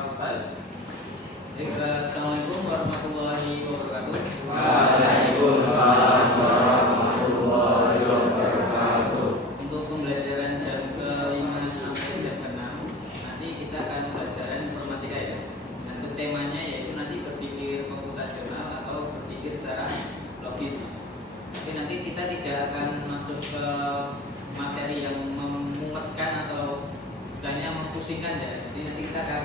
selesai. Assalamualaikum warahmatullahi wabarakatuh. Waalaikumsalam warahmatullahi wabarakatuh. Untuk pembelajaran jam ke-5 sampai jam ke-6 nanti kita akan pelajaran informatika ya. Nah, untuk temanya yaitu nanti berpikir komputasional atau berpikir secara logis. Tapi nanti kita tidak akan masuk ke materi yang memuatkan atau istilahnya mempusingkan ya. Jadi nanti kita akan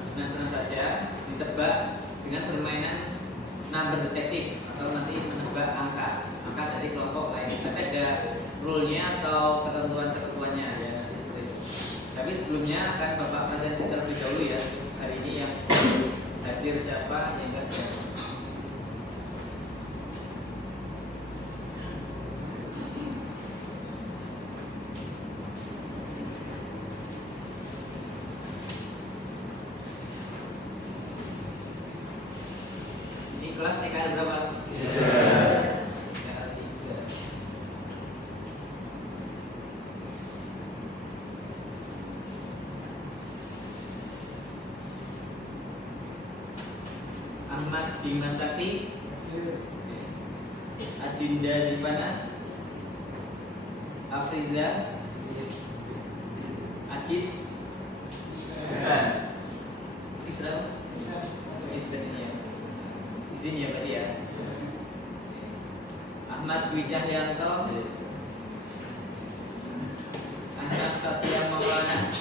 senang-senang saja ditebak dengan permainan number detektif atau nanti menebak angka dari kelompok lain. Kita ada rule-nya atau ketentuan-ketentuannya ya nanti seperti itu. Tapi sebelumnya akan Bapak presentasi terlebih dahulu ya. Hari ini yang hadir siapa, yang enggak siapa. Kelas TKL berapa? Ya. Ahmad Bima Sakti, Adinda Zivana, Afriza, Agis, Isra, izin ya berarti ya. Ahmad Dwi Cahyanto, Ahnaf Satya Maulana,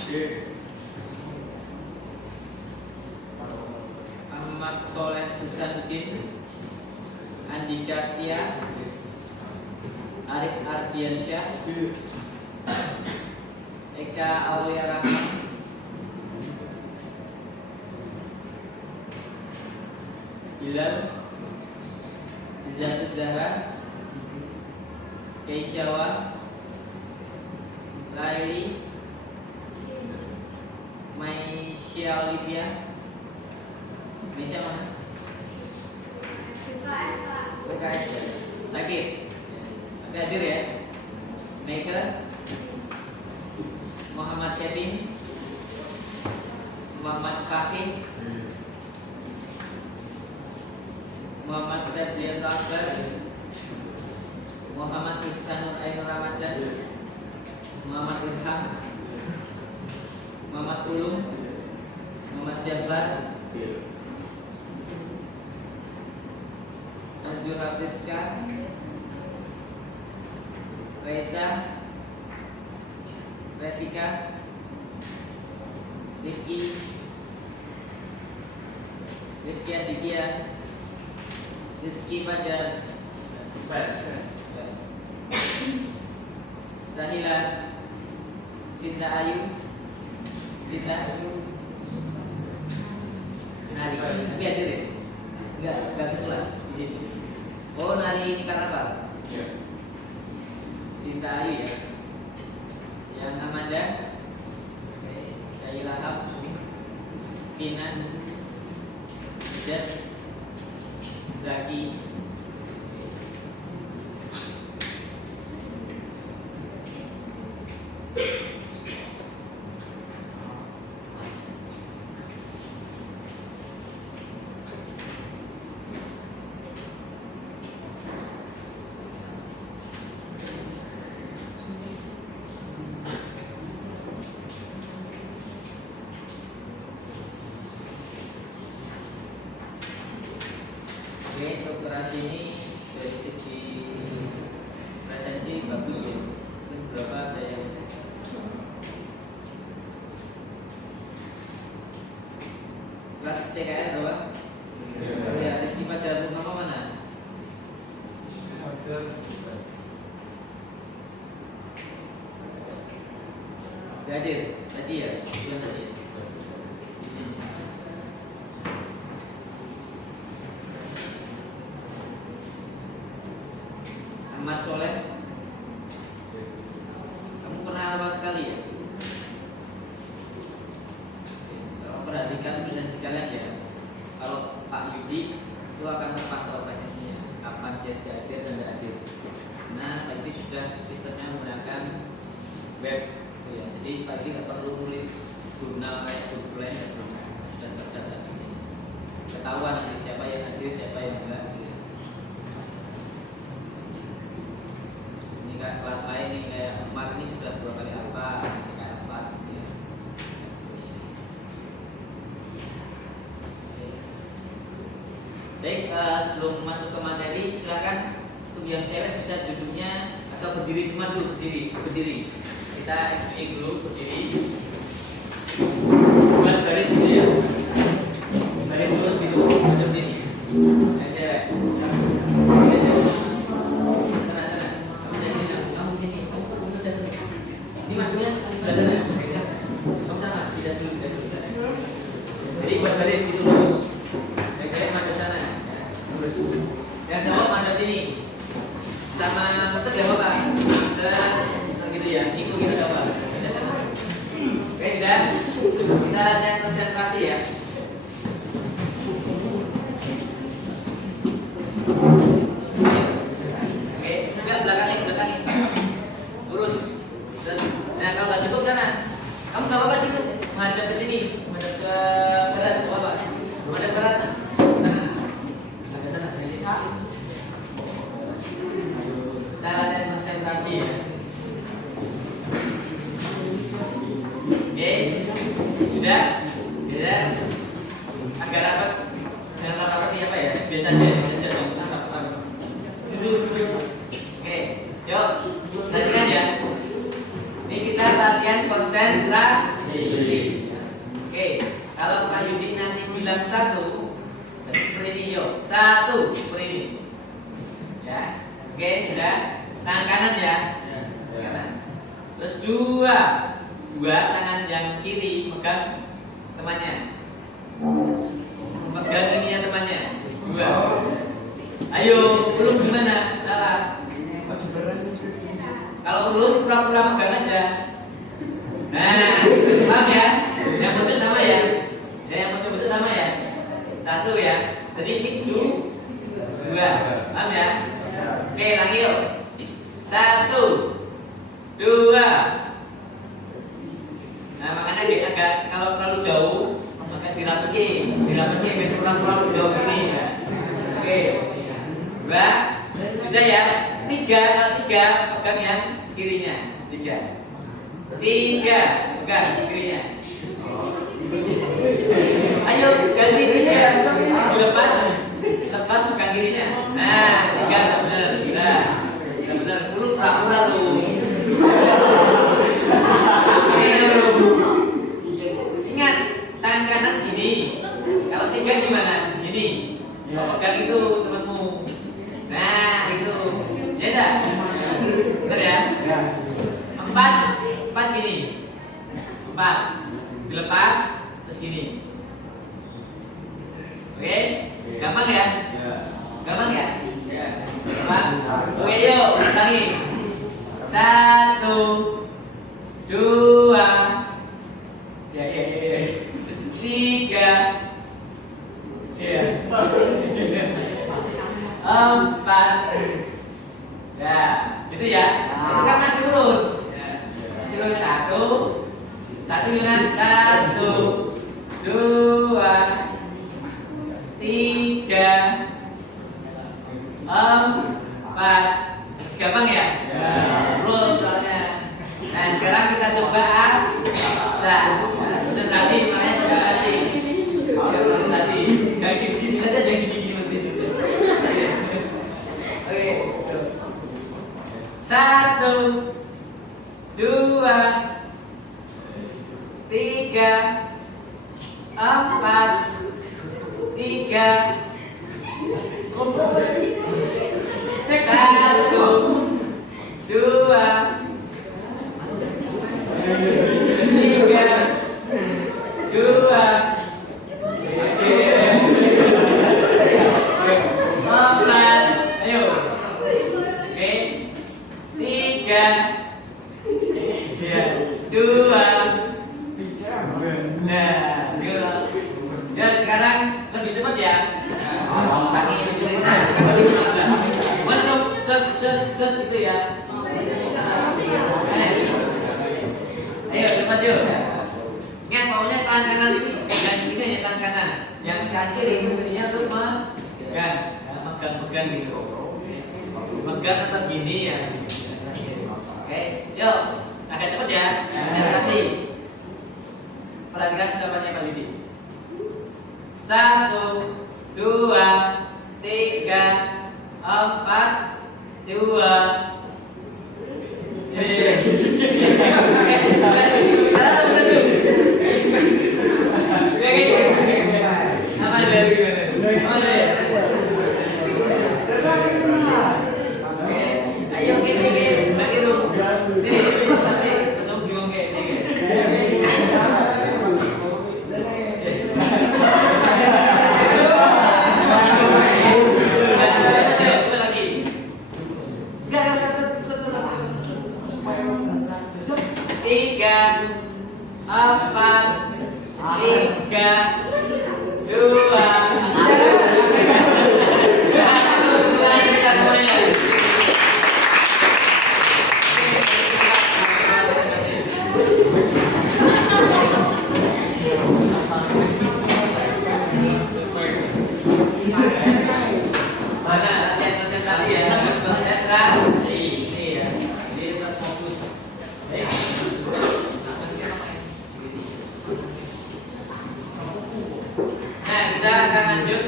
Ahmad Soleh Husanuddin, Andika Setia, Arif Ardiansyah, Eka Aulia Rahman, Hilal, Izzatus Zahra, Keisyawa, Laili, Maisya Olivia, Maisya mana? PKS, sakit, tapi hadir ya. Mega, Muhammad Kevin, Muhammad Fakih, Muhammad Ferdian Akbar, Muhammad Ihsanul Ainur Ramadan, Muhammad Ilham, Muhammad Tulung, Muhammad Jabbar, Azura Priska, Reza, Revika, Rifki Aditya, Rizky Fajar, Sahila, Sinta Ayu, Nari, tapi hadir ya? Enggak ke sekolah, izin. Oh, Nari ini karnaval. Sinta Ayu ya. Yang Amanda, Syahila Hab, Finan, Zed, Zaki, untuk operasi ini dari sisi presensi bagus ya. Mungkin berapa ada yang kelas TKR berapa? Ya, Rizky Fajar rumah mana? Gak hadir tadi ya, bukan tadi ya. Ahmad Soleh, kamu pernah hafal sekali ya? Kalau perhatikan presensi kalian ya. Kalau Pak Yudi itu akan terpantau presensinya, kapan dia hadir dan tidak hadir. Nah, Pak Yudi sudah sistemnya menggunakan web, ya. Jadi Pak Yudi nggak perlu nulis jurnal kayak buku lain. Baik, sebelum masuk ke materi, silakan untuk yang cewek bisa duduknya atau berdiri, cuma dulu berdiri. Kita SPI dulu berdiri. Buat garis gitu ya. Garis lurus gitu, madep sini. Yang cewek. Sana. Kamu di sini, kamu di sini. Ini madepnya sebelah sana. Kamu sana, tidak dulu. Jadi buat garis gitu lurus. Yang cewek madep sana. Yang cowok madep sini. Sama satu ya Bapak. Gitu ya. Ikut gitu coba. Oke, sudah. Kita latihan konsentrasi ya. Oke, enggak belakangin. Lurus. Nah, kalau nggak cukup sana. Kamu nggak apa-apa sih, menghadap ke sini, menghadap ke barat, Bapak. Menghadap ke barat. Sana. Ada sana, sini. Kita latihan konsentrasi ya. Oke, sudah, agak rapat. Jangan rapat siapa ya? Biasa aja dong. Duduk. Oke, yuk, lanjutkan ya. Ini kita latihan konsentrasi. Oke, kalau Pak Yudi nanti bilang 1, seperti ini yuk. 1, seperti ini. Ya, oke sudah. Tangan kanan ya. Kanan. Terus 2 tangan yang kiri pegang temannya. Pegang ininya temannya. 2. Ayo, belum gimana? Salah. Kalau belum pura-pura pegang aja. Nah, paham ya? Yang pojok sama ya? Yang pojok sama ya? 1 ya. Jadi ini 2. Paham ya? Oke, lagi yuk. 1, 2. Nah, makanya agak kalau terlalu jauh, maka dirapetin biar kurang jauh ini ya. Oke. 2. Sudah ya. 3 pegang yang kirinya. 3 pegang kirinya. Ayo ganti 3. Lepas pegang kirinya. Nah, 3 benar. Benar. Pura-pura lu. Ingat, tangan kanan gini. Kalau 3 gimana? Gini. Pegang itu temanmu. Nah, itu. Ya enggak? Benar ya? 4 gini. 4. Dilepas terus gini. Oke? Gampang ya? Gampang ya? Gampang. Oke, yuk, ulangi. 1, 2, 3, 4. Ya, gitu ya. Itu kan masih urut. Masih urut 1 gimana? 1, 2, 3, 4. Gampang ya? Urut soalnya. Nah, sekarang kita coba konsentrasi, makanya konsentrasi. Konsentrasi. Gak gini aja, jangan gini mesti. Oke. 1, 2, 3, 4, 3. 1, 2, 3, 2, 4. Ayo. Oke. 3, 2. Nah, ya sekarang lebih cepat ya. Kaki disini saja. Mana set gitu ya. Ayo cepat yuk. Ingat pokoknya tangan kanan ini dan ini hanya tangan kanan. Yang kanan kiri itu fungsinya untuk megang gitu. Megang atau gini ya. Oke, yuk agak cepat ya. Konsentrasi. Perhatikan jawabannya Pak Yudi. 1, 2, dua. Ayo bagi dulu. Sini, betul bingung tiga, empat, tiga, dua, kita semuanya. Mana latihan konsentrasi ya, harus konsentrasi. Ini ya, jadi tetap fokus. Nah, kita akan lanjut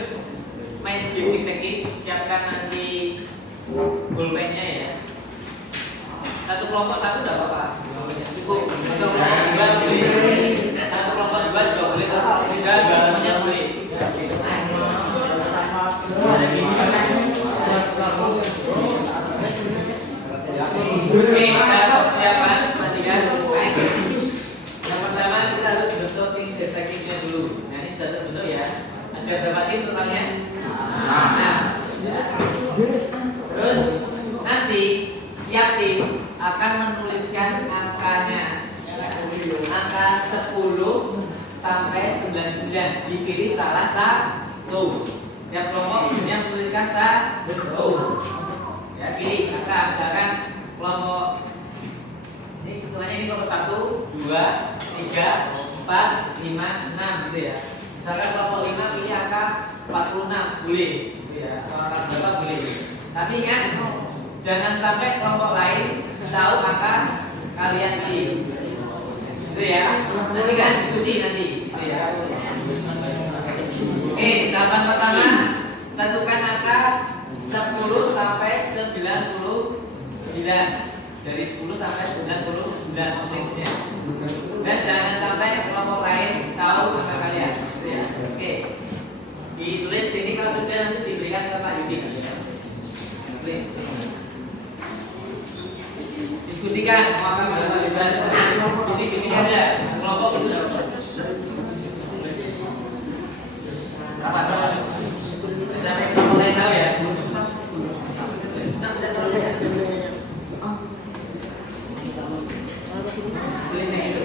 main game tik-teki. Siapkan nanti pulpennya ya. Satu kelompok satu udah apa-apa, cukup. Satu kelompok dua boleh. Satu kelompok dua juga boleh. Satu kelompok tiga juga semuanya boleh. Oke, kita persiapan perhatikan. Yang pertama kita harus bentuk tim detektifnya dulu. Nah, ini sudah terbentuk ya. Ada berapa tim totalnya? Nah, terus nanti tiap tim akan menuliskan angkanya. Angka 10 sampai 99 dipilih salah satu. Tiap kelompok punya menuliskan satu. Ya, pilih angka, misalkan kelompok ini hitungannya ini kelompok 1, 2, 3, 4, 5, 6 gitu ya. Misalkan kelompok 5 pilih angka 46 boleh gitu ya. Angka berapa boleh. Tapi ingat jangan sampai kelompok lain tahu angka kalian pilih. Gitu ya. Nanti kan diskusi nanti gitu ya. Oke, tahapan pertama tentukan angka 10 sampai 99 dari 10 sampai 99 next-nya. Dan jangan sampai kelompok lain tahu angka kalian. Oke. Ditulis sini kalau sudah nanti diberikan ke Pak Yudi. Tulis. Diskusikan mau akan berapa bebas. Bisik-bisik aja. Kelompok itu apa? Sampai kelompok lain tahu ya. Tulis yang itu.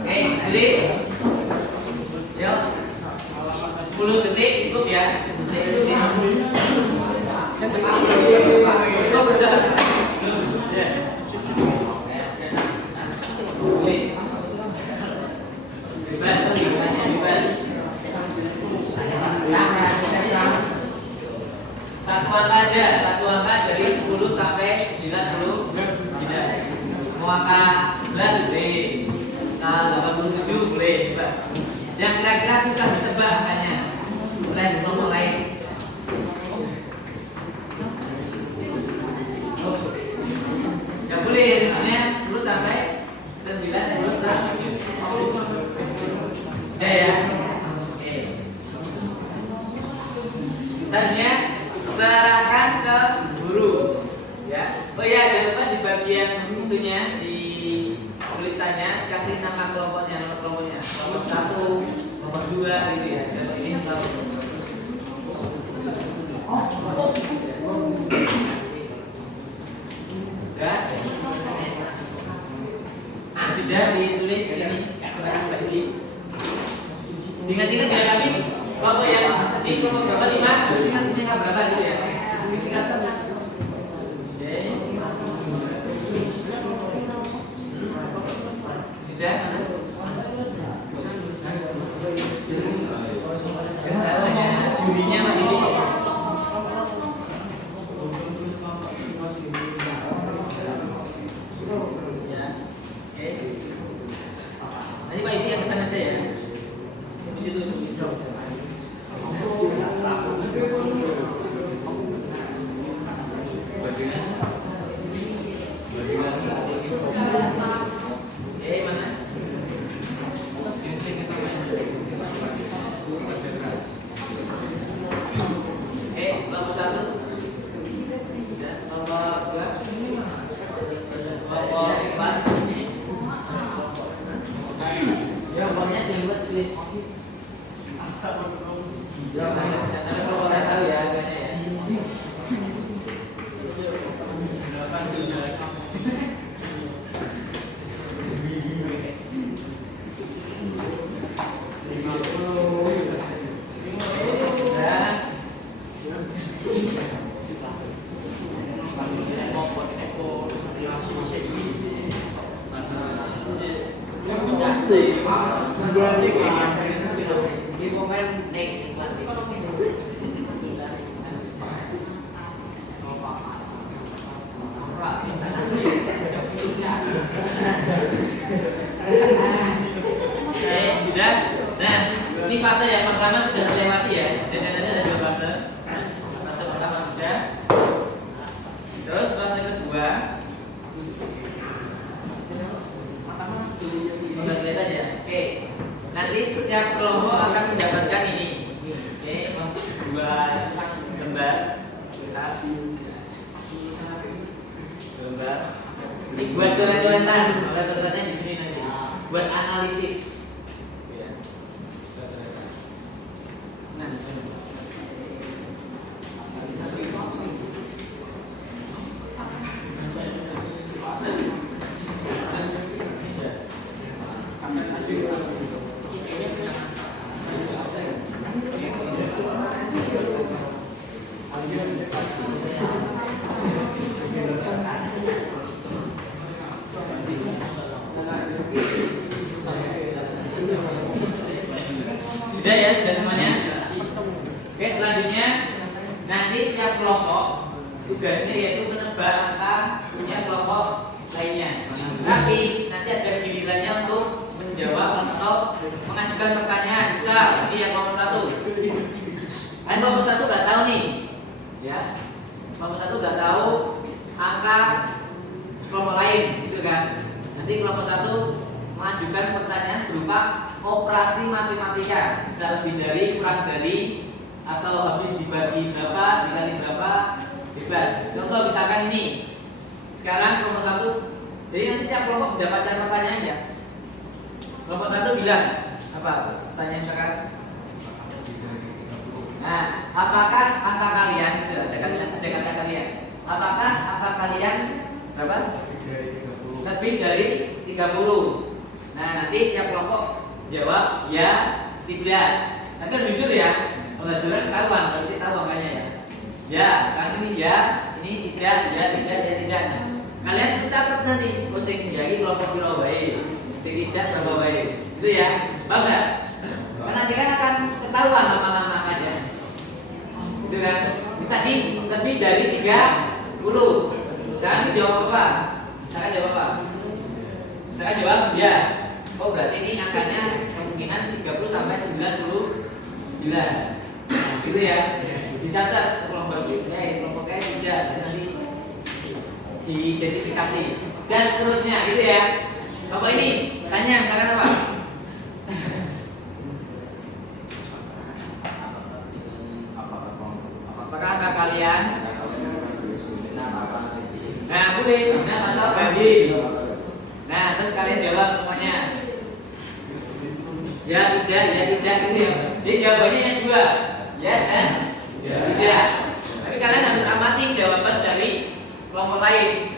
Oke, tulis. Yuk. 10 detik cukup ya. Tulis. Bebas, hanya bebas. Satu angka aja, satu angka dari 10 sampai 99. Mau angka 11 boleh, angka 87 boleh, bebas. Yang kira-kira susah ditebak angkanya, boleh nomor lain. Gak boleh, harusnya 10 sampai 91. Ya. Oke. Tanya serahkan ke guru. Ya. Oh ya, jangan lupa di bagian itunya di tulisannya kasih nama kelompoknya, kelompok 1, kelompok 2 gitu ya. Dan ini tahu. Sudah ditulis ini. Ingat-ingat ya kami kelompok yang di kelompok berapa 5 singkat ini berapa gitu ya. Singkat. Oke. Sudah. Katanya jurinya mana ini? Ya. Oke. Nanti Pak Iti yang kesana aja ya. Habis itu Di komen naik kelas Oke, sudah. Nah, ini fase yang pertama sudah terlewati ya. Dan ada dua fase. Fase pertama sudah. Terus fase kedua. Udah kelihatan ya. Oke. Nanti setiap kelompok akan mendapatkan ini. Oke, dua lembar kertas. Lembar. Ini buat coret-coretan. Coret-coretannya di sini nanti. Buat analisis. Ya. Nah, sudah ya, sudah semuanya. Oke, selanjutnya nanti tiap kelompok tugasnya yaitu menebak angka punya kelompok lainnya. Tapi nanti ada gilirannya untuk menjawab atau mengajukan pertanyaan. Misal ini yang kelompok satu. Kan kelompok satu nggak tahu nih, ya. Kelompok satu nggak tahu angka kelompok lain, gitu kan? Nanti kelompok satu mengajukan pertanyaan berupa operasi matematika, bisa lebih dari, kurang dari, atau habis dibagi berapa, dikali berapa, bebas. Contoh misalkan ini, sekarang kelompok satu, jadi nanti tiap kelompok mendapatkan pertanyaan ya. Kelompok satu bilang apa? Pertanyaan misalkan, nah, apakah angka kalian, gitu, ada kata kalian, apakah angka kalian berapa? Lebih dari 30. Nah, nanti tiap kelompok jawab ya, tidak. Tapi harus jujur ya. Kalau jujur ketahuan, berarti tahu angkanya ya. Ya, kan ini ya, ini tidak, ya tidak, ya tidak. Nah, kalian catat nanti, oh sing jadi kelompok piro wae, sing tidak berapa wae. Itu ya. Paham enggak? Kan nanti kan akan ketahuan lama-lama angkanya. Itu kan. Tadi lebih dari 30. Jangan jawab apa? Saya jawab apa? Saya jawab ya. Oh berarti ini angkanya kemungkinan 30 sampai 99. Nah, gitu ya. Dicatat kelompok kelompoknya tidak, nanti diidentifikasi dan seterusnya gitu ya. Contoh ini tanya misalkan apa? Apakah angka kalian? Nah boleh, nah atau bagi. Nah, terus kalian jawab semuanya. Ya, tidak, ya, tidak, gitu ya. Jadi jawabannya yang dua. Ya dan tidak. Tapi kalian harus amati jawaban dari kelompok lain.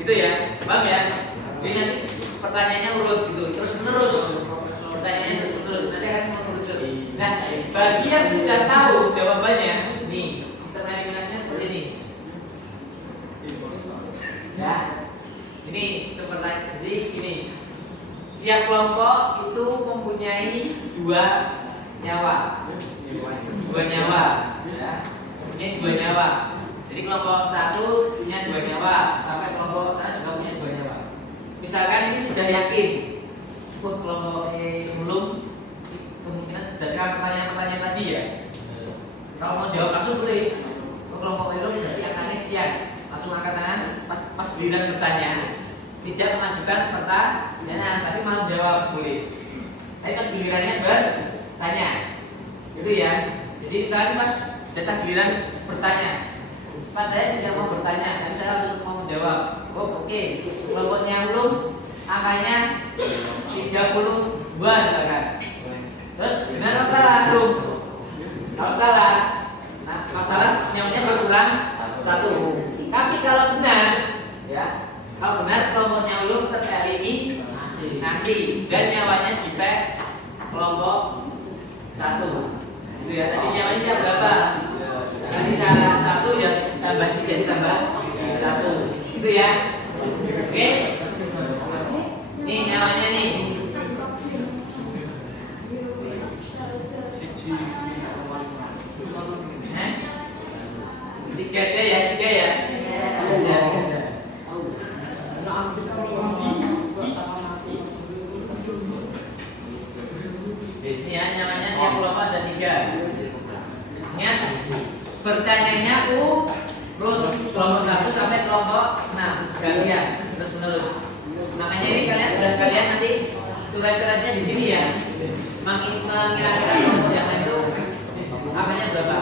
Gitu ya. Paham ya? Jadi nanti pertanyaannya urut gitu, terus menerus. Pertanyaannya terus menerus. Nanti akan mengerucut. Nah, bagi yang sudah tahu jawabannya, nih, sistem eliminasinya seperti ini. Ya. Ini sistem pertanyaan. Jadi ini tiap kelompok itu mempunyai dua nyawa. Dua nyawa, ya. Ini dua nyawa. Jadi kelompok satu punya dua nyawa, sampai kelompok satu juga punya dua nyawa. Misalkan ini sudah yakin, kelompok belum kemungkinan berdasarkan pertanyaan-pertanyaan tadi ya. Kalau mau jawab langsung boleh. Kelompok belum berarti angkanya sekian. Langsung angkat tangan pas giliran bertanya, tidak mengajukan pertanyaan tapi mau jawab boleh. Tapi pas gilirannya bertanya itu ya. Jadi misalnya pas jatah giliran bertanya, pas saya tidak mau bertanya tapi saya langsung mau menjawab. Oh oke. Kelompoknya belum angkanya 32 kan. Terus benar atau salah belum? Kalau salah, nah kalau salah nyawanya berkurang 1. Tapi kalau benar, ya, kalau benar kelompoknya belum tereliminasi dan nyawanya dipek kelompok 1. Itu ya. Tadi nyawanya siapa berapa? Tadi salah 1 ya tambah 3 ditambah 1. Itu ya. Oke. Nih nyawanya nih. Ini ya, namanya tiap kelompok ada 3. Ingat, pertanyaannya kelompok 1 sampai kelompok 6 gantian terus menerus. Makanya ini kalian tugas kalian nanti coret-coretnya di sini ya. Mengira-kira kelompok yang lain itu apanya berapa?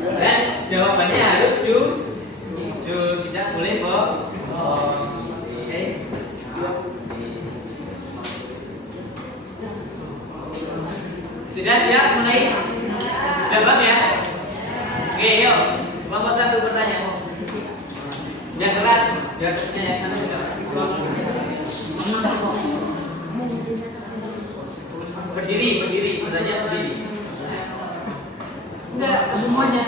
Dan jawabannya harus jujur, tidak boleh bohong. Oke. Sudah siap mulai? Sudah paham ya? Oke, yuk. Kelompok 1 bertanya. Yang keras, jawabnya yang sana juga. Berdiri, bertanya berdiri. Enggak, semuanya.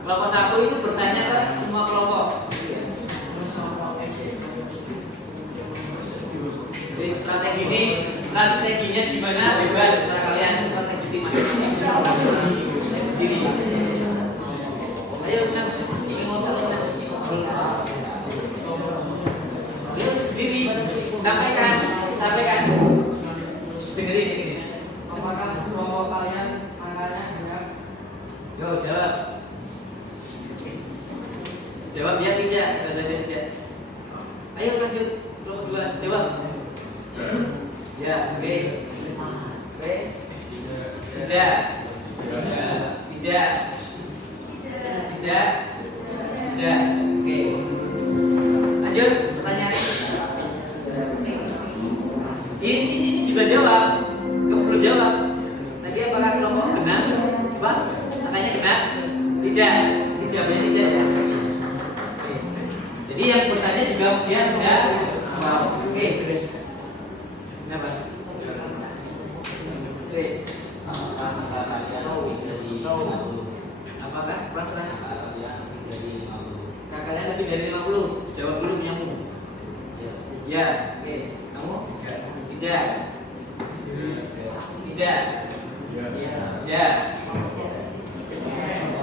Kelompok 1 itu bertanya ke semua kelompok. Jadi strateginya gimana bebas terserah kalian, itu strategi masing-masing. Berdiri. Ayo kita ini mau salah. Ayo berdiri, sampaikan. Dengerin ini. Apakah kelompok kalian angkanya dengan? Yo jawab. Jawab ya tidak, tidak. Ayo lanjut. Terus 2 jawab. Ya, oke. Oke. Tidak. Oke. Lanjut pertanyaan. Ini juga jawab. Kamu belum jawab. Tadi apakah kelompok genap? Apa? Katanya genap? Tidak. Ini jawabannya tidak ya. Oke. Jadi yang bertanya juga dia tidak. Oke, terus. Kenapa? Oke. Apakah kurang keras? Nah, kalian lebih dari 50. Jawab dulu punya Ya. Oke. Kamu? Tidak. Ya.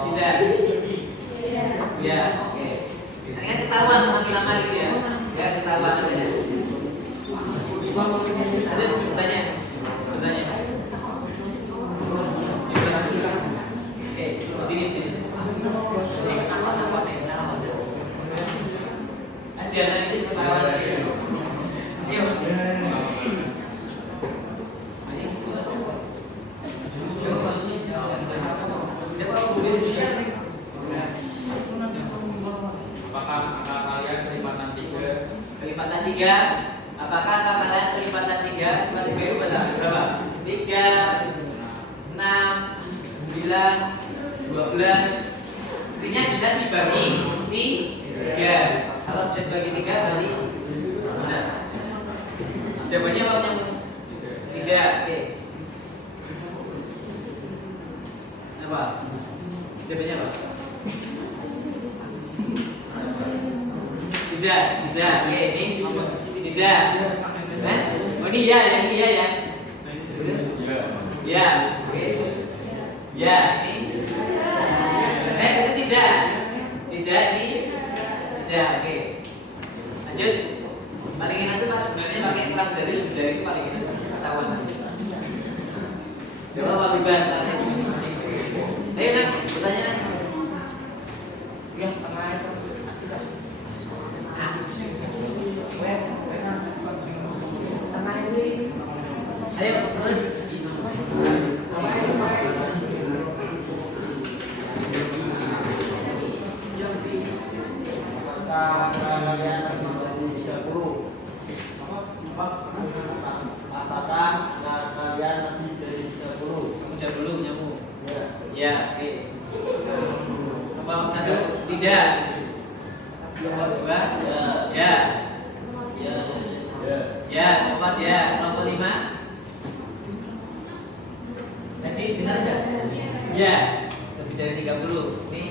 Tidak. Ya. Oke. Ini kan ketahuan lama-lama gitu ya. Ya ketahuan. Ada bertanya. Oke, berdiri. Ada analisis ketahuan lagi. Ayo. Apakah angka kalian kelipatan 3? Kelipatan 3. Apakah angka kalian kelipatan 3? Kelipatan 3 itu berapa? 3, 6, 9, 12. Artinya bisa dibagi 3. Kalau bisa dibagi 3 berarti benar. Jawabannya apa yang 3? Oke. Apa? Jawabannya apa? Tidak. Oke, ini tidak. Oh ini ya, ini ya. Ya, oke. Ya, ini. Itu tidak. Tidak, ini tidak. Oke. Lanjut. Palingan itu mas sebenarnya pakai kurang dari lebih dari itu paling itu ketahuan. Jawab apa bebas tanya. Ayo nak, bertanya. Yang tengah itu. Tengah ini. Ayo terus. Apakah kalian lebih dari 30? Kamu jawab dulu nyamu. Ya, oke. Kelompok 1 tidak. Kelompok 2 ya. Ya, kelompok 4 ya. Kelompok 5 tadi benar enggak? Ya, lebih dari 30. Ini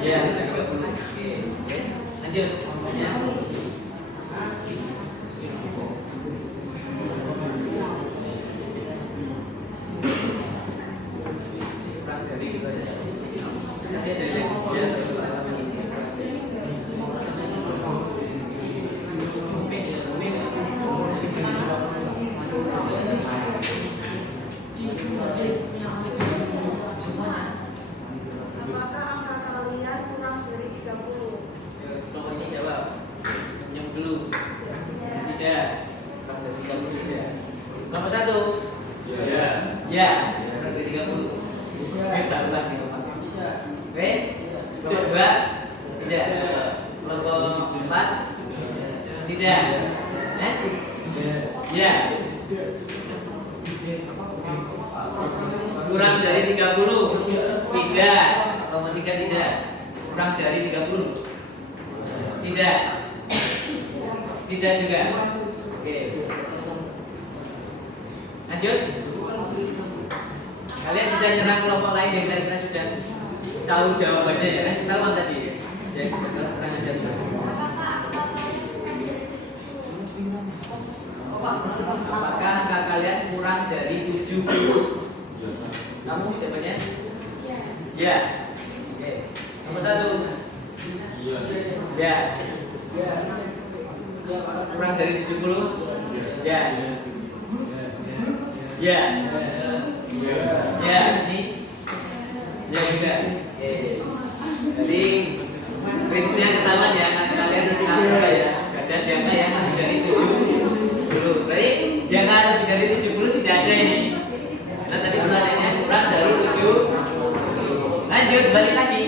ya, lebih dari 30. Oke, yes. Lanjut. Ya. Kurang dari itu aja. Nanti ada yang ya. 2 tidak. Kelompok 4 tidak. Ya. Kurang dari 30 tidak. Kelompok 3 tidak. Kurang dari 30 tidak. Tidak juga. Oke. Lanjut. Kalian bisa nyerang kelompok lain yang saya kira sudah tahu jawabannya ya. Ketahuan tadi ya. Jadi kita serang aja. Apakah angka kalian kurang dari 70? Kamu jawabannya? Ya. Oke. Nomor 1. Ya. Kurang dari 70? Ya. Ya. Ya, ini. Ya juga. Oke. Jadi range-nya ketahuan ya, kalian apa ya? Ada jangka yang lebih dari 70. Berarti jangka lebih dari 70 tidak ada ini. Karena tadi pertanyaannya kurang dari 70. Lanjut, balik lagi.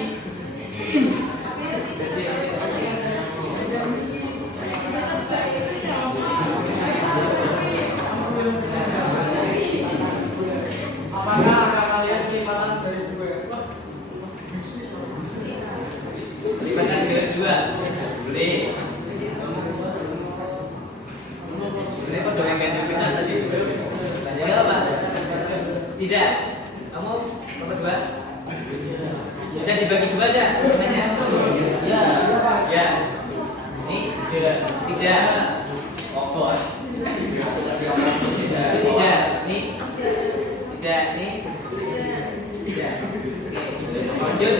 Apakah angka kalian kelipatan dari 2? Kelipatan dari 2. Boleh. Ini kok doang ganjil kita tadi? Tanya apa? Tidak. Kamu nomor 2? Bisa dibagi 2 aja. Tanya. Ya. Ya. Ini tidak. Tidak. Ini tidak. Ini tidak. Oke. Lanjut.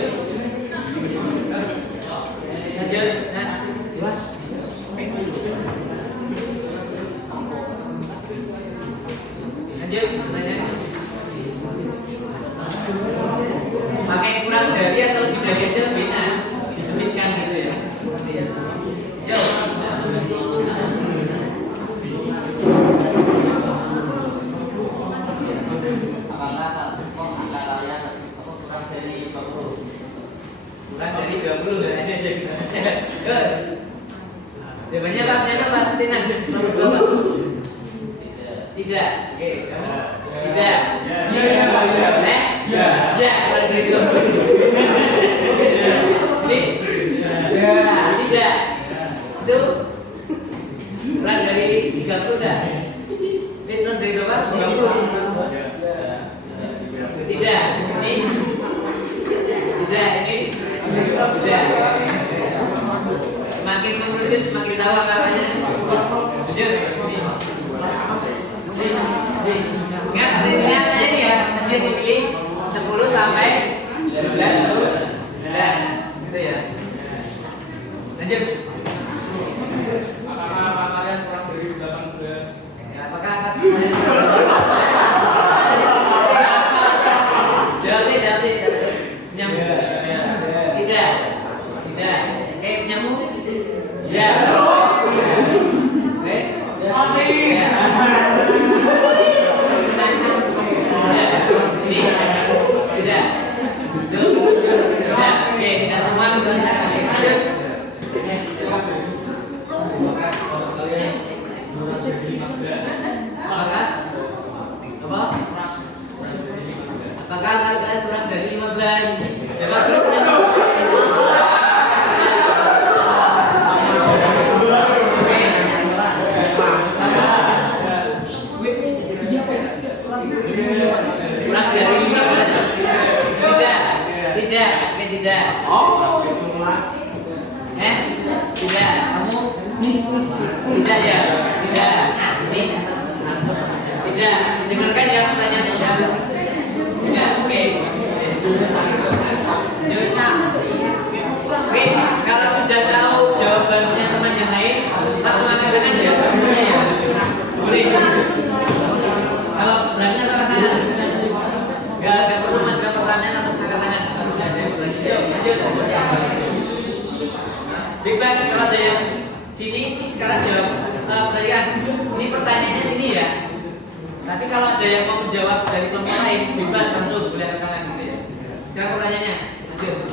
Lanjut. Nah, jelas. Lanjut, pertanyaan. Pakai kurang dari atau lebih dari aja lebih enak disebutkan gitu ya. Yo. Apakah angka kalian kurang dari 20? Kurang dari 20 ya aja aja. Yo. Jawabannya apa? Jawabannya apa? Cina. Nomor 2. Tidak. Oke, kamu? Tidak. Ya. Ya. Ini. Tidak. Itu kurang dari 30 dah. Ini kurang dari berapa? 30. Tidak. Ini. Tidak. Ini. Tidak. Semakin mengerucut semakin tahu akarnya. Jujur. Ingat siapa ini ya? Dia dipilih 10 sampai 19 gitu ya. Lanjut. Apakah kalian kurang dari 18? Ya, apakah akan jawab. Nyamuk. Tidak. Nyamuk. Ya. Tidak. Oke, tidak semua lanjut. Apakah kalian kurang dari 15? Jawab dulu. Kurang dari 15? Tidak. Tidak. Tidak. Kamu? Tidak ya? Tidak. Tidak. Dengarkan ya pertanyaan Anda. Tidak. Oke. Oke. Kalau sudah tahu jawabannya teman yang lain, langsung angkat aja. Ya. Boleh. Kalau berani angkat tangan. Gak perlu masuk pertanyaan langsung angkat tangan. Lanjut. Bebas kalau ada yang sini ini sekarang jawab perhatikan ini pertanyaannya sini ya. Tapi kalau ada yang mau menjawab dari kelompok lain bebas langsung boleh angkat tangan gitu ya. Sekarang pertanyaannya lanjut.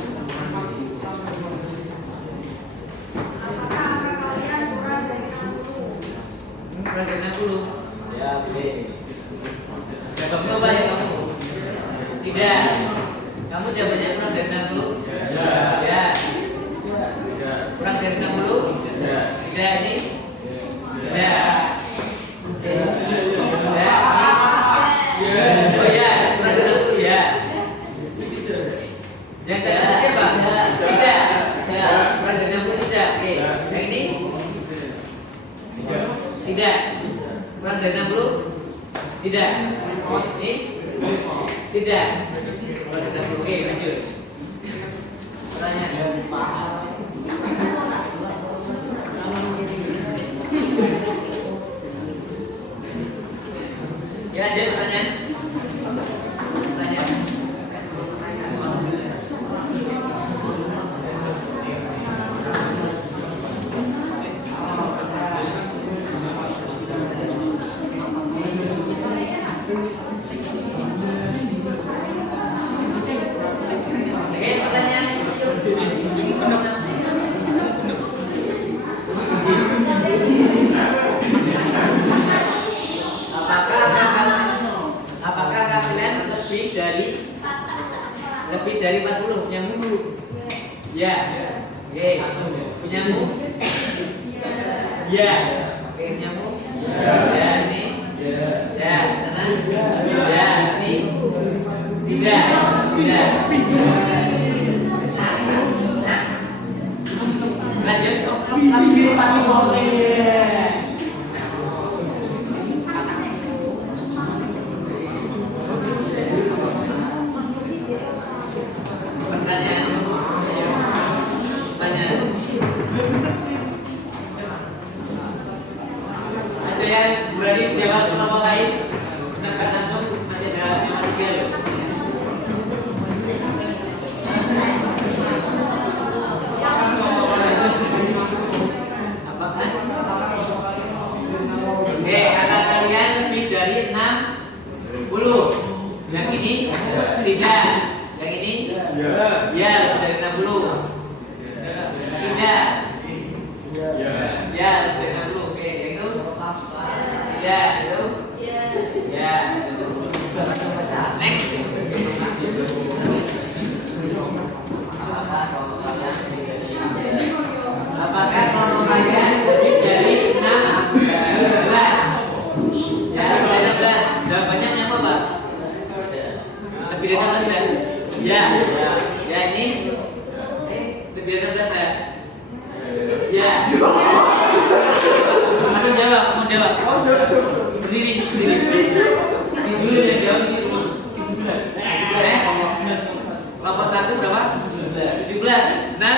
Tidak. Ini tidak. Kalau tidak perlu, oke lanjut. Pertanyaan. Ya, lanjut pertanyaan. Pertanyaan. Oke, pertanyaan. Apakah kalian lebih dari 40 nyamuk? Ya. Oke. Nyamuk? Ya. Oke, nyamuk? Ya, ini. Ya, sana. Ya, ini. Tidak. Tidak. Lanjut. Pertanyaan. Ada yang berani jawab kelompok lain? Nah, langsung masih ada yang tiga loh. Oke, kata kalian lebih dari 60. Yang ini tidak. Yang ini ya lebih dari 60. Tidak. Ya lebih dari 60. Oke, yang itu ya itu ya itu. Next. Apakah kelompok kalian lebih dari 16? Ya, lebih dari 16. Jawabannya apa, Pak? Lebih dari 16 ya? Ya, ya ini lebih dari 16 ya? Ya. Langsung jawab, mau jawab? Sendiri. Ini dulu yang jawab ini dulu. 17. Kelompok 1 berapa? 17. Benar?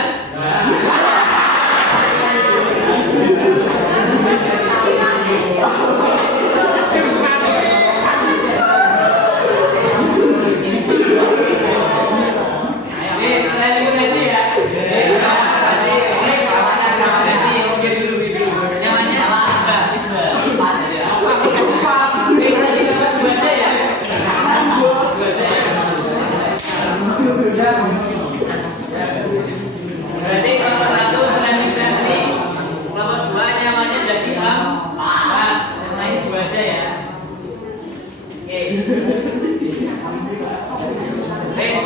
Berarti kelompok 1 transifikasi, kelompok 2 nyamannya jadi 4. Main 2 aja ya. Oke. Tes,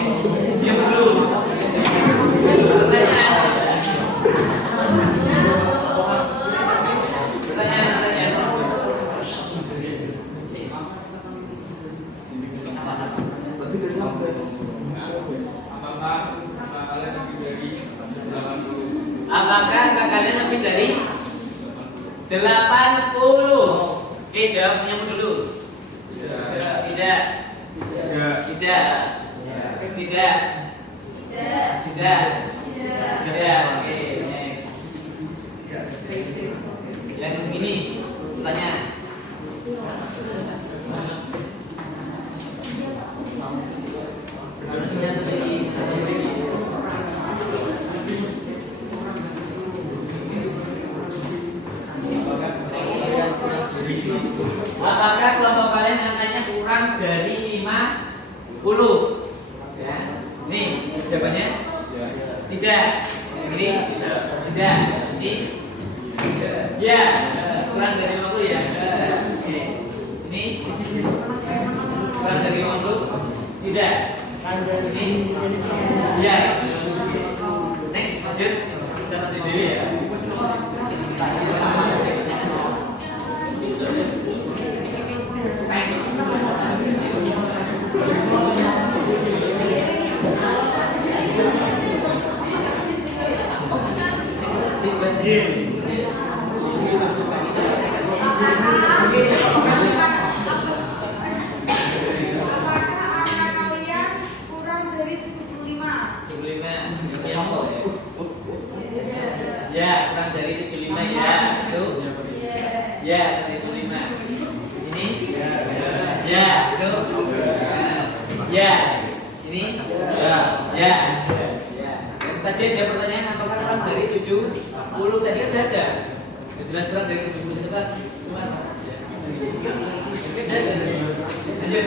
diam dulu. Pertanyaan. Apakah kalian lebih dari 80? Oke, jawabnya dulu. Tidak. Oke, next. Yang ini tanya. Apakah kelompok kalian angkanya kurang dari 50? Ya. Nih, jawabannya? Tidak. Ini tidak. Ini ya, kurang dari 50 ya. Oke. Ini kurang dari 50? Tidak. Ini ya. Next, lanjut. Sama diri ya. Ya, kurang dari 75 ya. Itu. Ya, dari 75. Ini. Ya, itu. Ya. Ini. Ya. Ya. Tadi ada pertanyaan apakah kurang dari 70? Tadi kan ada. Jelas kurang dari 70 itu kan. Lanjut.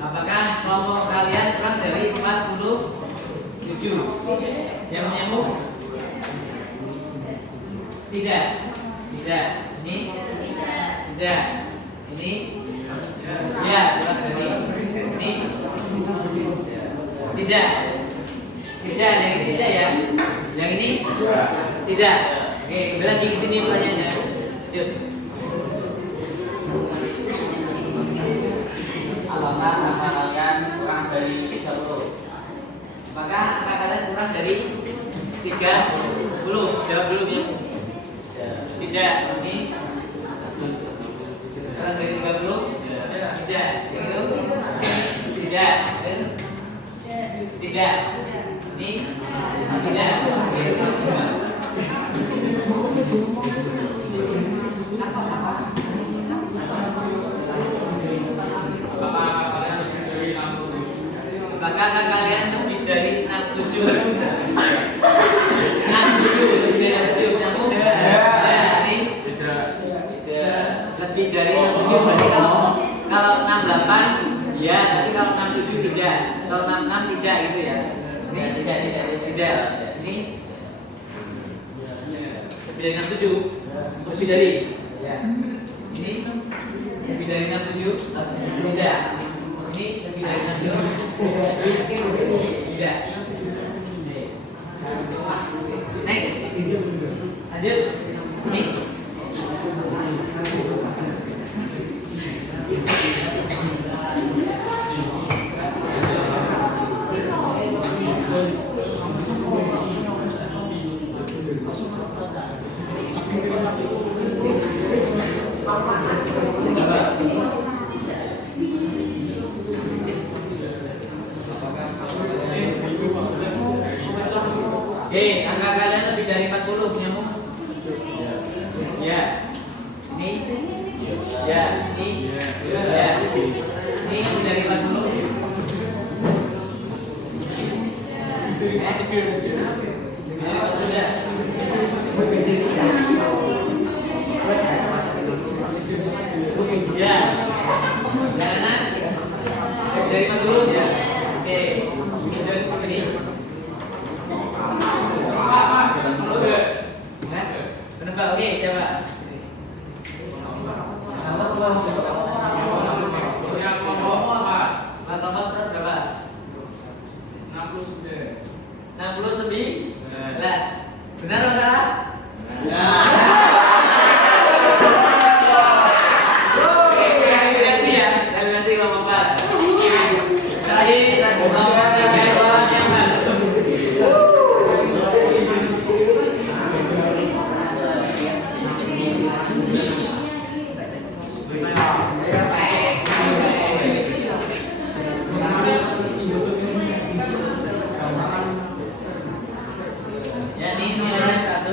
Apakah kelompok kalian kurang dari 47? Yang menyambung? Tidak. Tidak. Ini? Tidak. Ini? Ya, kurang dari ini? Tidak. Tidak, yang ini tidak ya? Yang ini? Tidak. Oke, kembali lagi ke sini pertanyaannya. Yuk. Apakah angka kalian kurang dari 30? Apakah angka kalian kurang dari 30? Jawab dulu ya. Tidak. Ini kurang dari 30? Tidak. Yang itu? Tidak. Tidak. Ini tidak. Apakah angka kalian lebih dari 67? Apakah kalian lebih dari 67? 67 lebih dari 67 nyambung? Ya, ini tidak. Lebih dari 67 berarti kalau 68 ya, tapi kalau 67 tidak. Kalau 66 tidak gitu ya. Ini tidak. Ini lebih dari 67. Lebih dari ya. Ini lebih dari 67 tidak. Ini lebih dari 67 tidak. Next. Lanjut. Ini Oke, angka kalian lebih dari 40 nyambung? Ya. Ini? Ya, ini? Ya. Ini lebih dari 40? Ya. Karena lebih dari 40 ya. Oke. Ini. Penebak, oke siapa? Punya kelompok 4. Kelompok berapa? 69. 69? Benar atau salah? Oke, terima kasih ya. Terima kasih kelompok 4. Saya kelompok 3 orang yang baru. Ya, ini nilainya 1.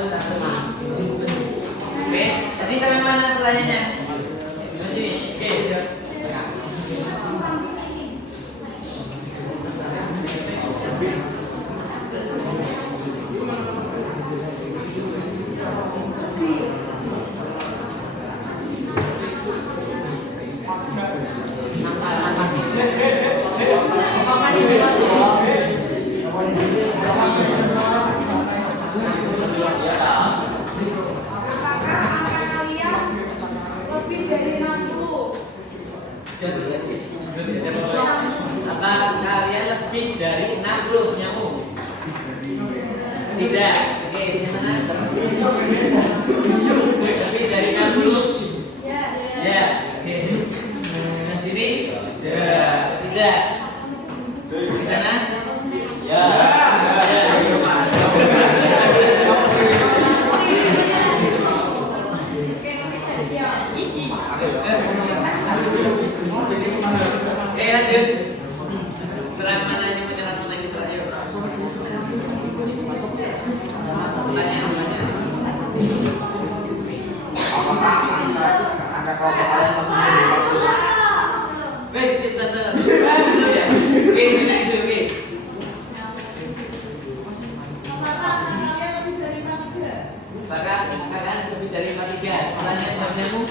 Oke, tadi sampai mana pertanyaannya? Masih, oke, siap. Apakah angka kalian lebih dari 60? Apa kalian lebih dari 60 nyambung? Tidak. Oke, di sana. Lebih dari 60? Ya. Oke. Nah, sini? Tidak. Di sana? Ya. Oke, lanjut. Serang mana ini menyerang kelompok kalian lebih dari 40? Baik, sip tante. Oke, gitu, oke. Apakah kalian lebih dari 43? Pertanyaan yang punyamu?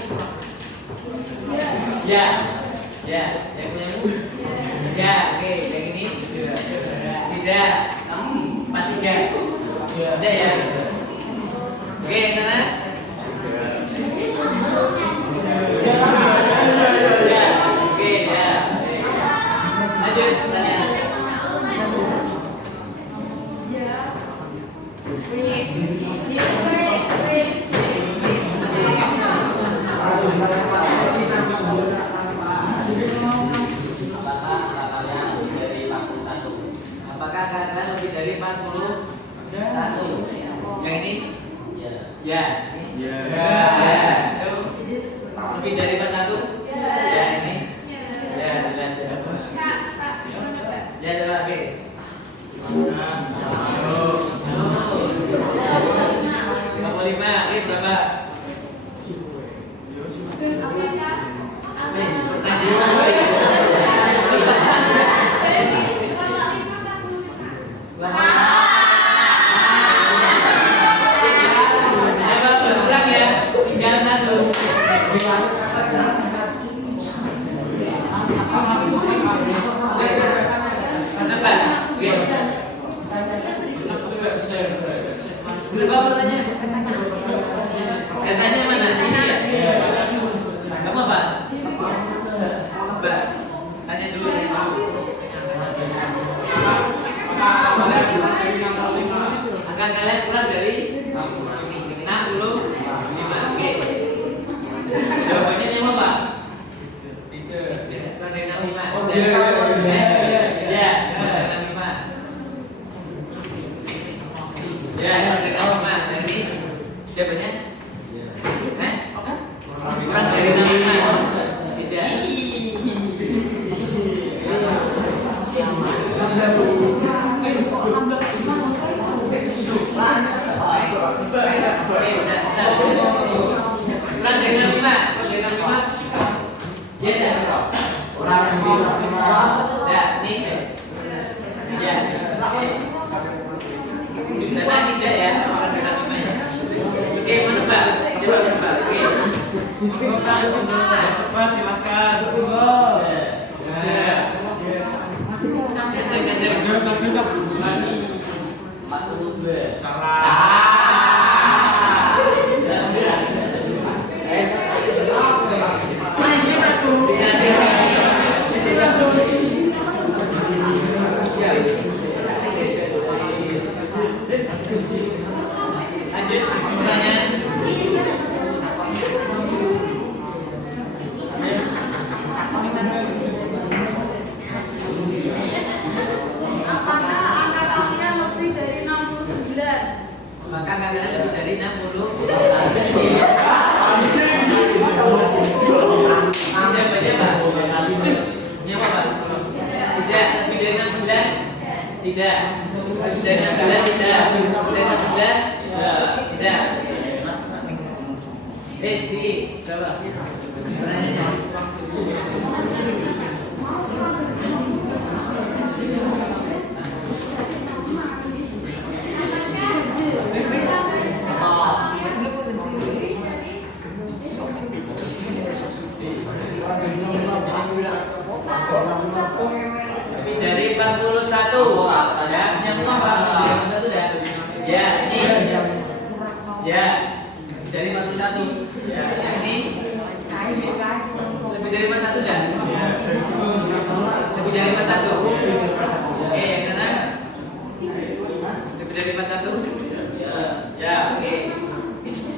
Ya. Ya, yang punyamu? Ya, oke, yang ini? Tidak. 43. Tidak ya? Oke, yang sana? Ya, oke, ya. Lanjut, pertanyaan. Apakah kalian lebih dari 41? Yang ini? Ya. Ya. Lebih dari 41? Ya, ini? Ya, jelas. Ya, coba, oke. 55, ini berapa? Nih, berapa pertanyaan? Saya tanya mana? Sini ya? Kamu apa? Mbak, tanya dulu. Akan kalian kurang dari 65? Oke. Jawabannya yang apa? Kurang dari 65. Ya, 65. Ya, dari 65. Jadi siapanya? Bukan dari 65. Tidak. Bukan dari 65. Dari 65. Ya, Orang yang mau ya, ini. Ya. Sana tidak ya, orang dengan namanya. Oke, menebak. Coba menebak. Oke. Silakan. Lanjut pertanyaan. Apakah angka kalian lebih dari 69? Maka kalian lebih dari 60. Siapanya Pak? Ini apa Pak? Tidak. Lebih dari 69? Tidak. Lebih dari 69? Tidak. Lebih dari 69? Tidak. Sini. Berapa? Pertanyaannya. Lebih dari 41. Ya, nyambung apa? 41 dah. Ya, ini. Ya. Lebih dari 41. Ya, ini. Lebih dari 41 dah. Lebih dari 41. Oke, yang sana. Lebih dari 41. Ya, oke.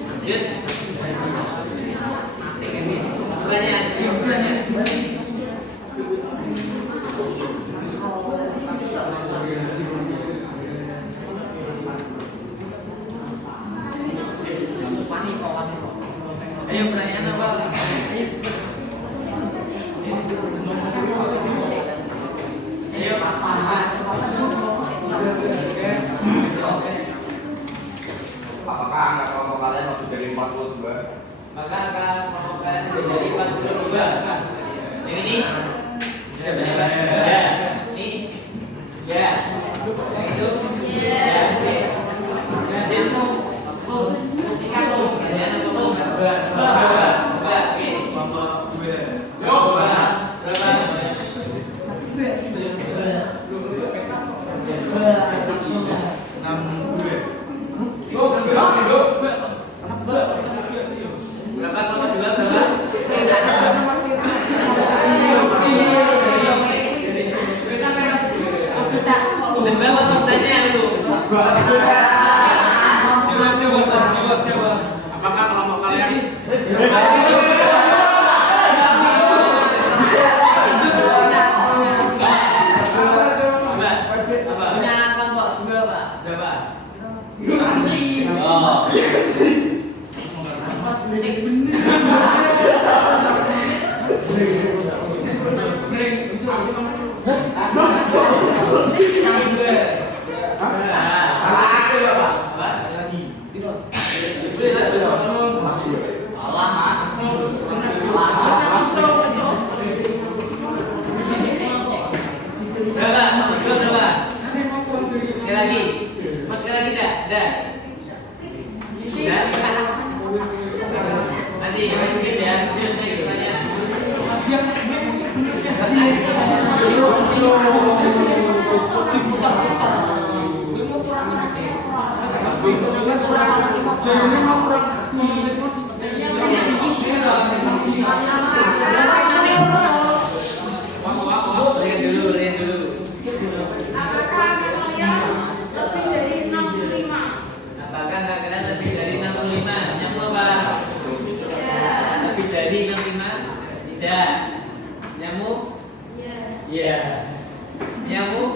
Lanjut. Pertanyaan. Ayo pertanyaan apa? Ayo. Apakah angka kelompok kalian lebih dari 42? Maka angka kelompok kalian lebih dari 42. Yang ini sudah berhebat. Ya. Ini. Ya. Yang itu. Ya. Oke. Kasih. Tingkat tuh. Ya, tuh. Coba. Oke. Berapa nomor 2 berapa? Tebak apa pertanyaan lu? Coba. Apakah kelompok kalian Punya kelompok berapa? Oh. Berapa? Sekali lagi. Mas sekali lagi dah. Nanti yang skip ya. Lihat dulu. Apakah angka kalian lebih dari 65? Apakah angka kalian lebih dari 65? Nyamuk apa? Lebih dari 65? Tidak. Nyamuk? Iya. Nyamuk?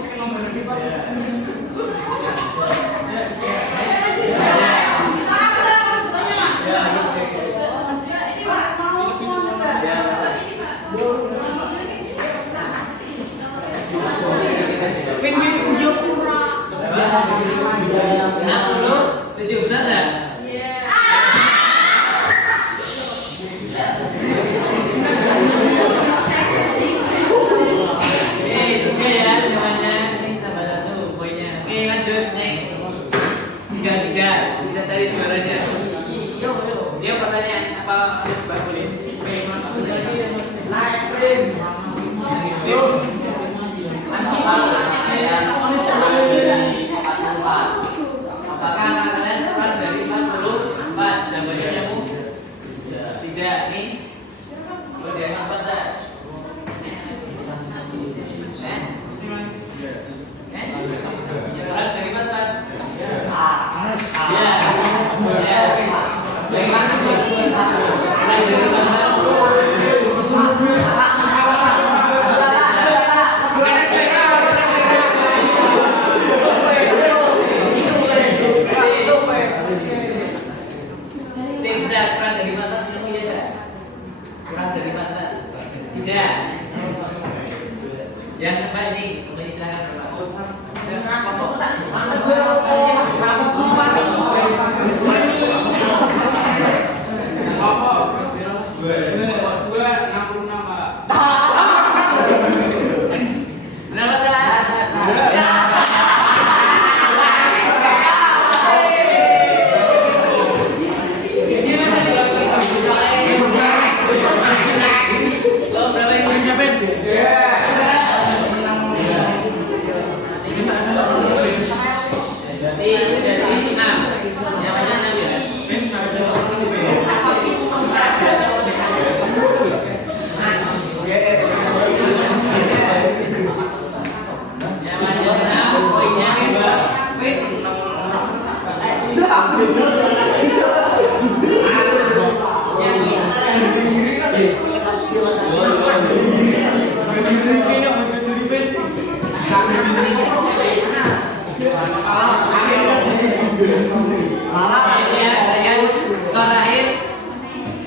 Iya. Tujuh benar nggak? Itu ya namanya. Ini tambah 1 poinnya. Oke, lanjut next. 3-3. Kita cari juaranya. Dia pertanyaan apa? Mbak boleh? Oke, langsung aja. Nice cream. Apakah kalian kurang dari 44? Jawabannya nyamuk? Tidak. Nih. Kalau dia apa tak? Kurang dari 44? Tidak. Yang keempat ini, silakan Kenapa salah? Skor terakhir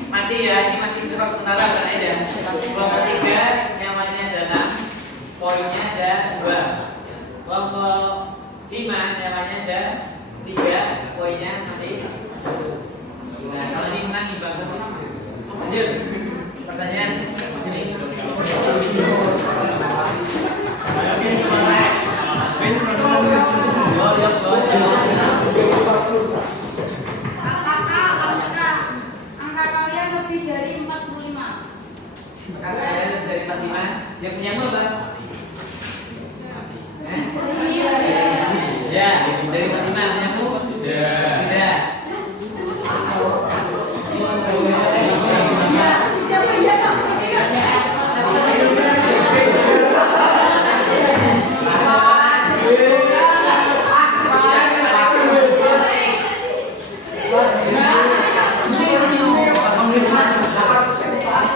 masih ya, ini masih skor sementara berarti ya. Kelompok 3 nyamannya ada 6, poinnya ada 2. Kelompok 5 nyamannya ada 3, poinnya masih 1. Nah, kalau ini menang imbang. Lanjut. Pertanyaan sini. Angka kalian lebih dari 45. Angka kalian lebih dari 45. Yang punya apa? Ya, dari 45 punya Ya. Tidak.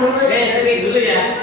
Oke, skip dulu ya.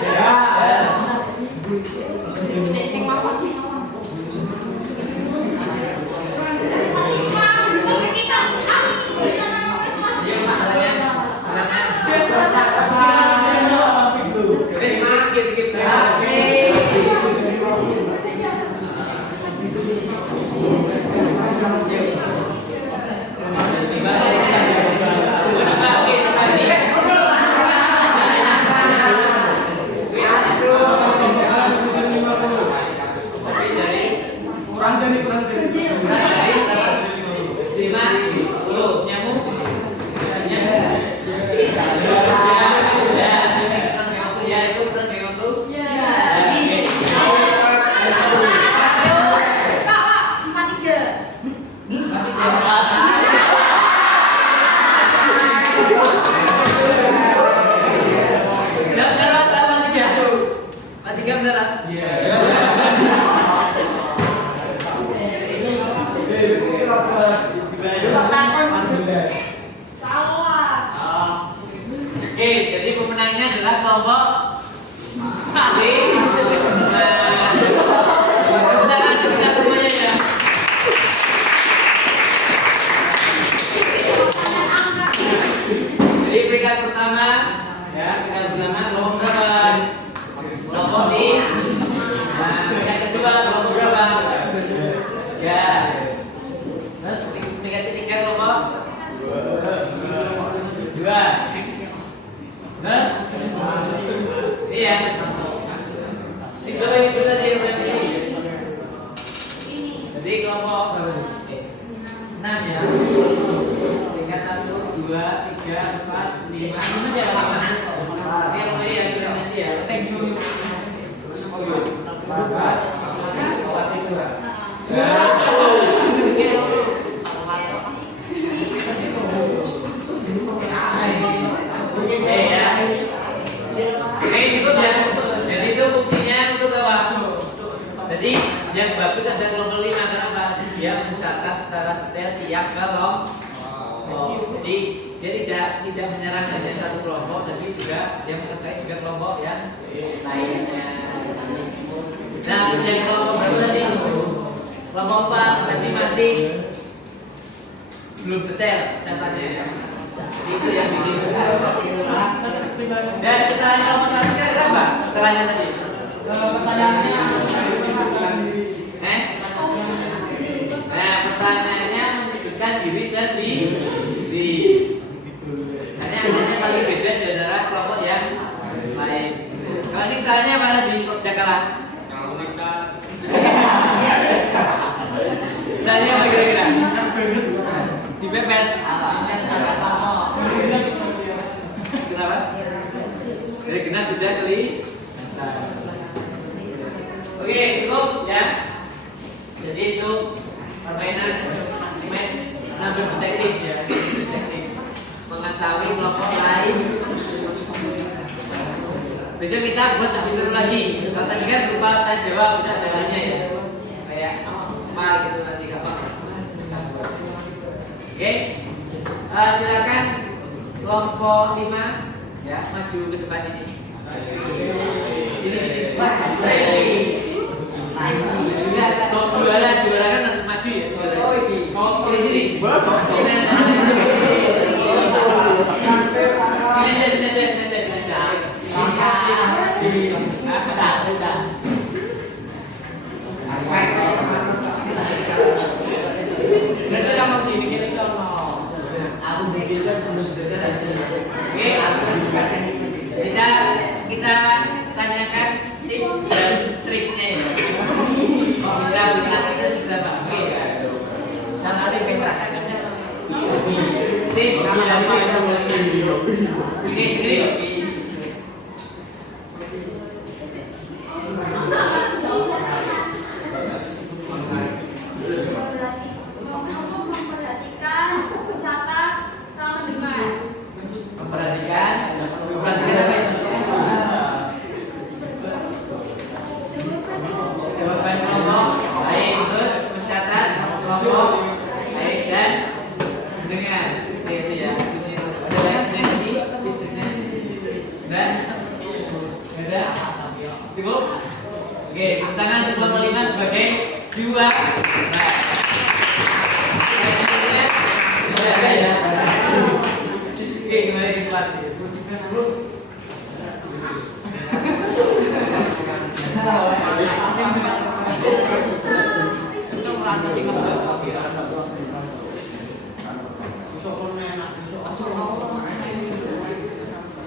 Oke, jadi pemenangnya adalah kelompok D. Kita semuanya ya. Jadi peringkat pertama, ya peringkat pertama kelompok berapa? Kelompok D. Nah, peringkat kedua kelompok berapa? Ya. Terus peringkat ketiga kelompok? Dua. Terus? Iya. Tiga lagi dulu tadi yang berapa? Jadi kelompok berapa? 6 ya. Tingkat 1, 2, 3, 4, 5. Ini masih ada 5. Tapi yang tadi yang kita masih ya. Thank you. Terus koyo. 4 itu. Jadi itu fungsinya untuk apa? Jadi yang bagus ada kelompok 5 kenapa? Dia mencatat secara detail tiap kelompok. Jadi dia tidak menyerang hanya satu kelompok, tapi juga dia mengetahui juga kelompok yang lainnya. Nah, untuk yang kelompok baru tadi kelompok 4 berarti masih belum detail catatannya ya. Jadi itu yang bikin. Dan kesalahan kelompok 1 kira-kira apa? Kesalahannya tadi? Pertanyaannya Nah, pertanyaannya menyebutkan diri sendiri. Hanya paling beda di antara kelompok yang lain. Kalau ini kesalahannya mana di Jakala? Kalau kita Kesalahannya apa kira-kira? Dipepet. Kenapa? Dari genap sudah kali. Oke, cukup ya. Jadi itu permainan ngambil detektif ya, detektif mengetahui kelompok lain. Besok kita buat lebih seru lagi. Kalau tadi kan berupa tanya jawab bisa jawabannya ya, kayak apa gitu nanti apa. Oke, silakan kelompok 5 ya maju ke depan ini. Sini cepat. Juara kan harus maju ya. Sini. Aku bikin kan semua sudah. Oke, Ini. Memperhatikan, mencatat, sama mendengar. Memperhatikan apa itu? Jawaban kelompok baik, terus mencatat kelompok baik dan mendengar. Itu ya. Ada yang tadi tipsnya? Dan ada? Cukup? Oke, tepuk tangan untuk kelompok 5 sebagai juara. Sudah ada ya? Oke, kembali ke kelas.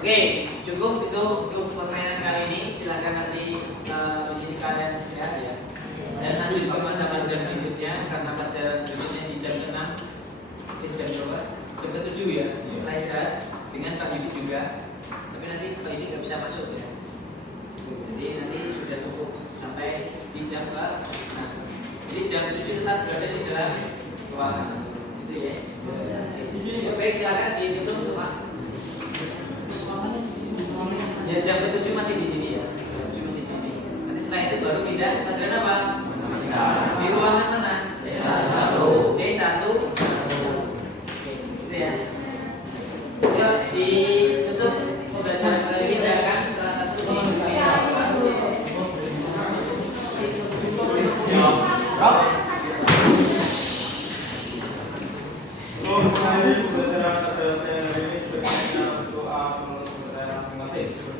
Oke, cukup itu untuk permainan kali ini. Silakan nanti di sini kalian istirahat ya. Dan lanjut ke mata pelajaran berikutnya karena pelajaran berikutnya di jam 6. Jam berapa? Jam 7 ya. Setelah istirahat dengan Pak Yudi juga. Tapi nanti Pak Yudi nggak bisa masuk ya. Jadi nanti sudah cukup sampai di jam berapa? Nah, jadi jam 7 tetap berada di dalam ruangan. Itu ya. Baik, silakan ditutup untuk Pak. Ya jam ke-7 masih di sini ya. Jam 7 masih di sini. Nanti setelah itu baru pindah pelajaran apa? Di ruangan mana? C1. Oke, gitu ya. Yuk ditutup pembelajaran kali ini silakan salah satu di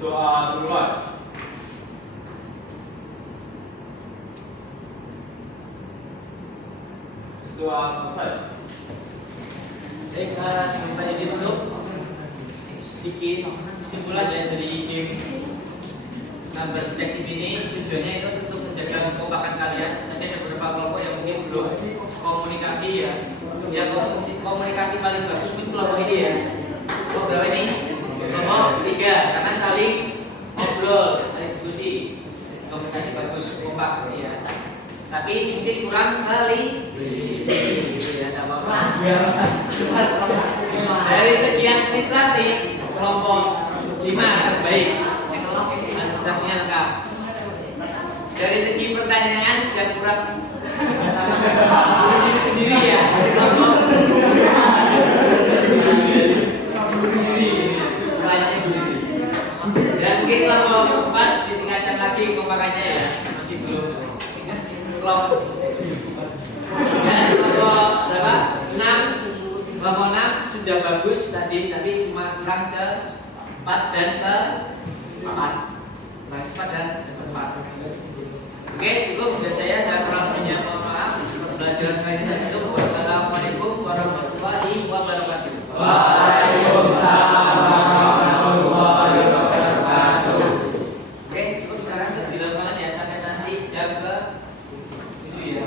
Berdoa duluan. Doa selesai. Baik, sebelum Pak Yudi tutup sedikit kesimpulan ya dari game number detektif ini. Tujuannya itu untuk menjaga kekompakan kalian. Nanti ada beberapa kelompok yang mungkin belum komunikasi ya. Ya komunikasi paling bagus mungkin kelompok ini ya. Kelompok berapa ini? Kelompok 3 karena saling ngobrol, saling diskusi, komunikasi bagus, kompak ya. Tapi mungkin kurang kali ya, tak apa-apa. Dari segi administrasi kelompok 5 terbaik, administrasinya lengkap. Dari segi pertanyaan yang kurang diri sendiri ya, kelompok dan mungkin kelompok 4 ditingkatkan lagi kompakannya ya, masih belum. Kelompok ya, kelompok berapa? 6. Kelompok 6 sudah bagus tadi, tapi cuma kurang cepat dan tepat. Kurang cepat dan tepat. Oke, cukup dari saya dan kurang lebihnya mohon maaf. Pembelajaran kali ini itu. Wassalamualaikum warahmatullahi wabarakatuh. Waalaikumsalam warahmatullahi wabarakatuh. Oke, cukup sekarang di lapangan ya sampai nanti jam ke 7 ya.